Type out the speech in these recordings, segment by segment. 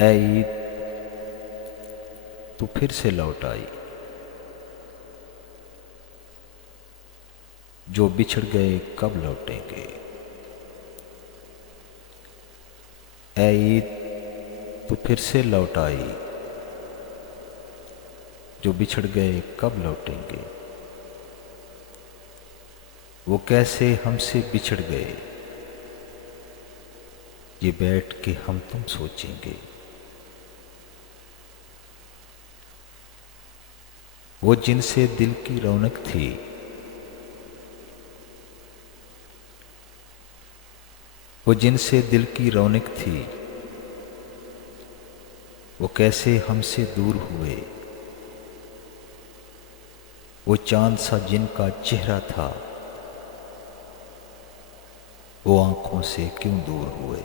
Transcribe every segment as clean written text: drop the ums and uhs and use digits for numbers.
ऐ ईद तू फिर से लौट आई, जो बिछड़ गए कब लौटेंगे। ऐ ईद तू फिर से लौट आई, जो बिछड़ गए कब लौटेंगे। वो कैसे हमसे बिछड़ गए, ये बैठ के हम तुम सोचेंगे। वो जिनसे दिल की रौनक थी, वो जिनसे दिल की रौनक थी, वो कैसे हमसे दूर हुए। वो चांद सा जिनका चेहरा था, वो आंखों से क्यों दूर हुए।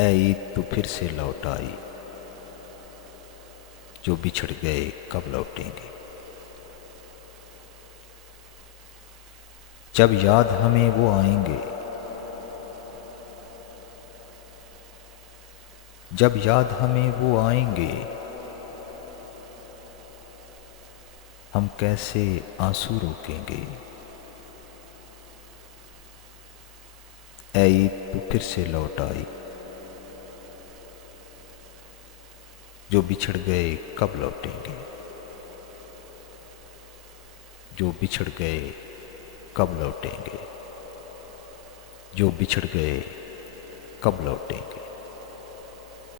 ऐ ईद तू फिर से लौट आई, जो बिछड़ गए कब लौटेंगे। जब याद हमें वो आएंगे, जब याद हमें वो आएंगे, हम कैसे आंसू रोकेंगे। ऐ ईद तू फिर से लौट आई, जो बिछड़ गए कब लौटेंगे। जो बिछड़ गए कब लौटेंगे, जो बिछड़ गए कब लौटेंगे।